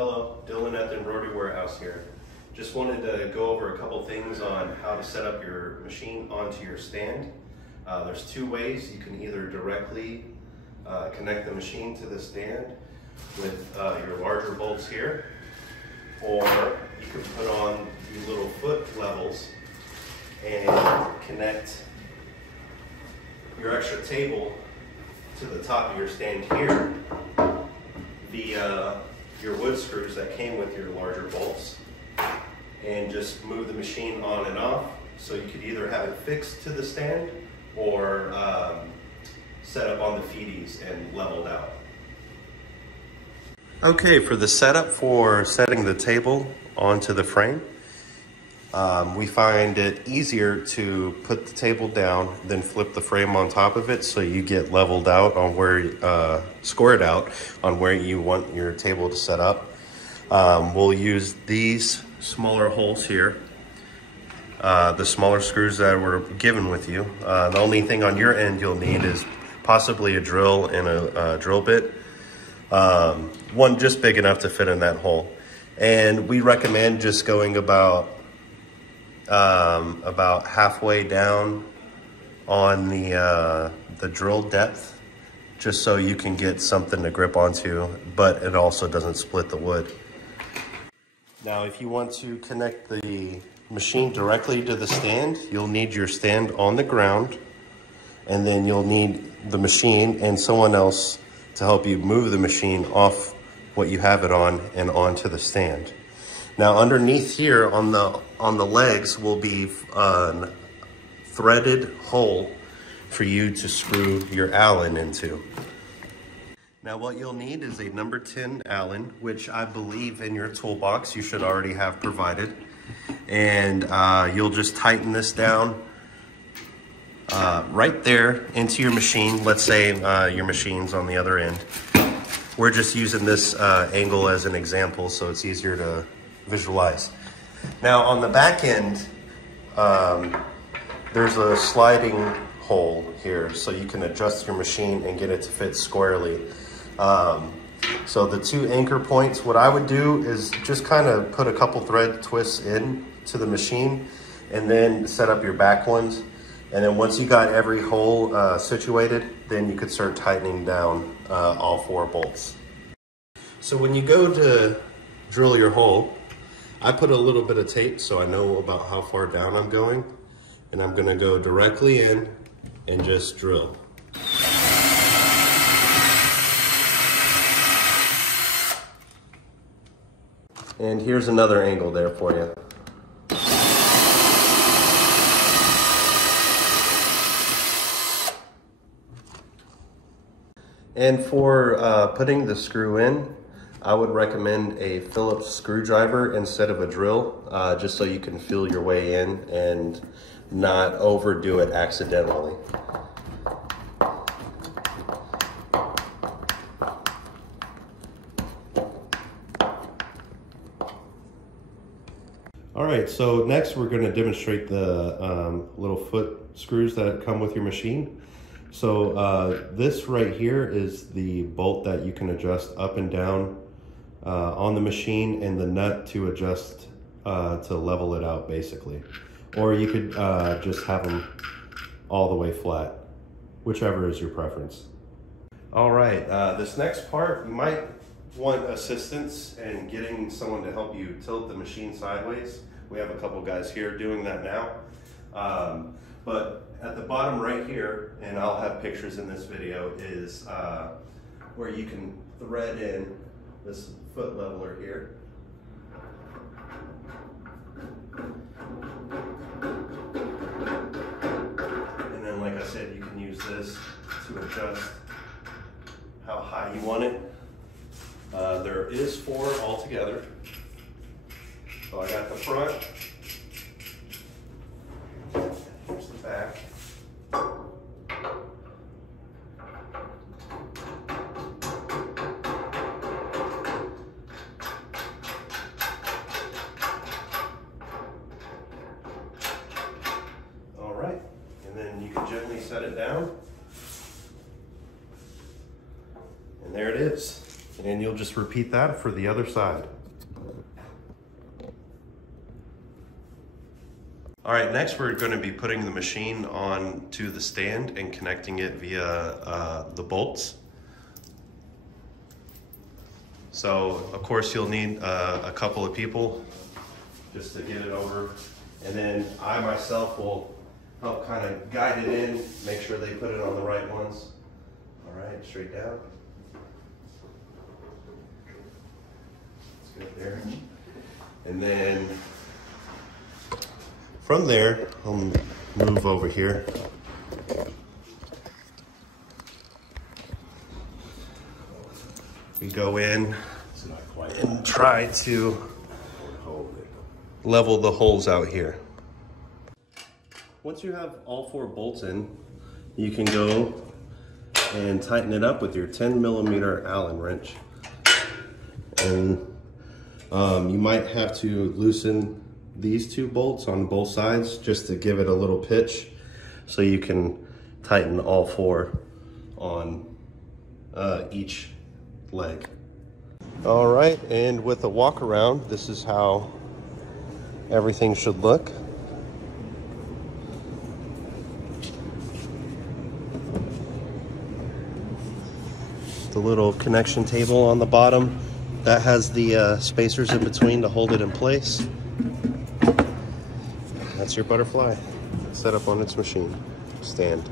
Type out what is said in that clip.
Hello, Dylan at the Embroidery Warehouse here. Just wanted to go over a couple things on how to set up your machine onto your stand. There's two ways. You can either directly connect the machine to the stand with your larger bolts here, or you can put on these little foot levels and connect your extra table to the top of your stand here via your wood screws that came with your larger bolts, and just move the machine on and off. So you could either have it fixed to the stand or set up on the feeties and leveled out. Okay, for the setup for setting the table onto the frame, we find it easier to put the table down, then flip the frame on top of it so you get leveled out on where, scored out on where you want your table to set up. We'll use these smaller holes here, the smaller screws that were given with you. The only thing on your end you'll need is possibly a drill and a drill bit. One just big enough to fit in that hole. And we recommend just going about halfway down on the drill depth, just so you can get something to grip onto, but it also doesn't split the wood. Now, if you want to connect the machine directly to the stand, you'll need your stand on the ground, and then you'll need the machine and someone else to help you move the machine off what you have it on and onto the stand. Now, underneath here on the legs will be a threaded hole for you to screw your Allen into. Now, what you'll need is a number 10 Allen, which I believe in your toolbox you should already have provided. And you'll just tighten this down right there into your machine. Let's say your machine's on the other end. We're just using this angle as an example so it's easier to visualize. Now, on the back end, there's a sliding hole here so you can adjust your machine and get it to fit squarely. So the two anchor points, what I would do is just kind of put a couple thread twists in to the machine and then set up your back ones. And then once you got every hole situated, then you could start tightening down all 4 bolts. So when you go to drill your hole, I put a little bit of tape so I know about how far down I'm going, and I'm gonna go directly in and just drill. And here's another angle there for you. And for putting the screw in, I would recommend a Phillips screwdriver instead of a drill, just so you can feel your way in and not overdo it accidentally. All right, so next we're going to demonstrate the little foot screws that come with your machine. So this right here is the bolt that you can adjust up and down on the machine, and the nut to adjust to level it out basically. Or you could just have them all the way flat, whichever is your preference. All right, this next part, you might want assistance in getting someone to help you tilt the machine sideways. We have a couple guys here doing that now. But at the bottom right here, and I'll have pictures in this video, is where you can thread in this foot leveler here. And then, like I said, you can use this to adjust how high you want it. There is 4 altogether. So I got the front. Here's the back. All right, and then you can gently set it down. And there it is. And you'll you'll just repeat that for the other side. All right, next we're going to be putting the machine onto the stand and connecting it via the bolts. So of course you'll need a couple of people just to get it over. And then I myself will help kind of guide it in, make sure they put it on the right ones. All right, straight down. That's good there. And then from there, I'll move over here. We go in and try to level the holes out here. Once you have all 4 bolts in, you can go and tighten it up with your 10mm Allen wrench. And you might have to loosen these 2 bolts on both sides just to give it a little pitch, so you can tighten all 4 on each leg. All right, and with the walk around, this is how everything should look. The little connection table on the bottom, that has the spacers in between to hold it in place. That's your butterfly set up on its machine stand.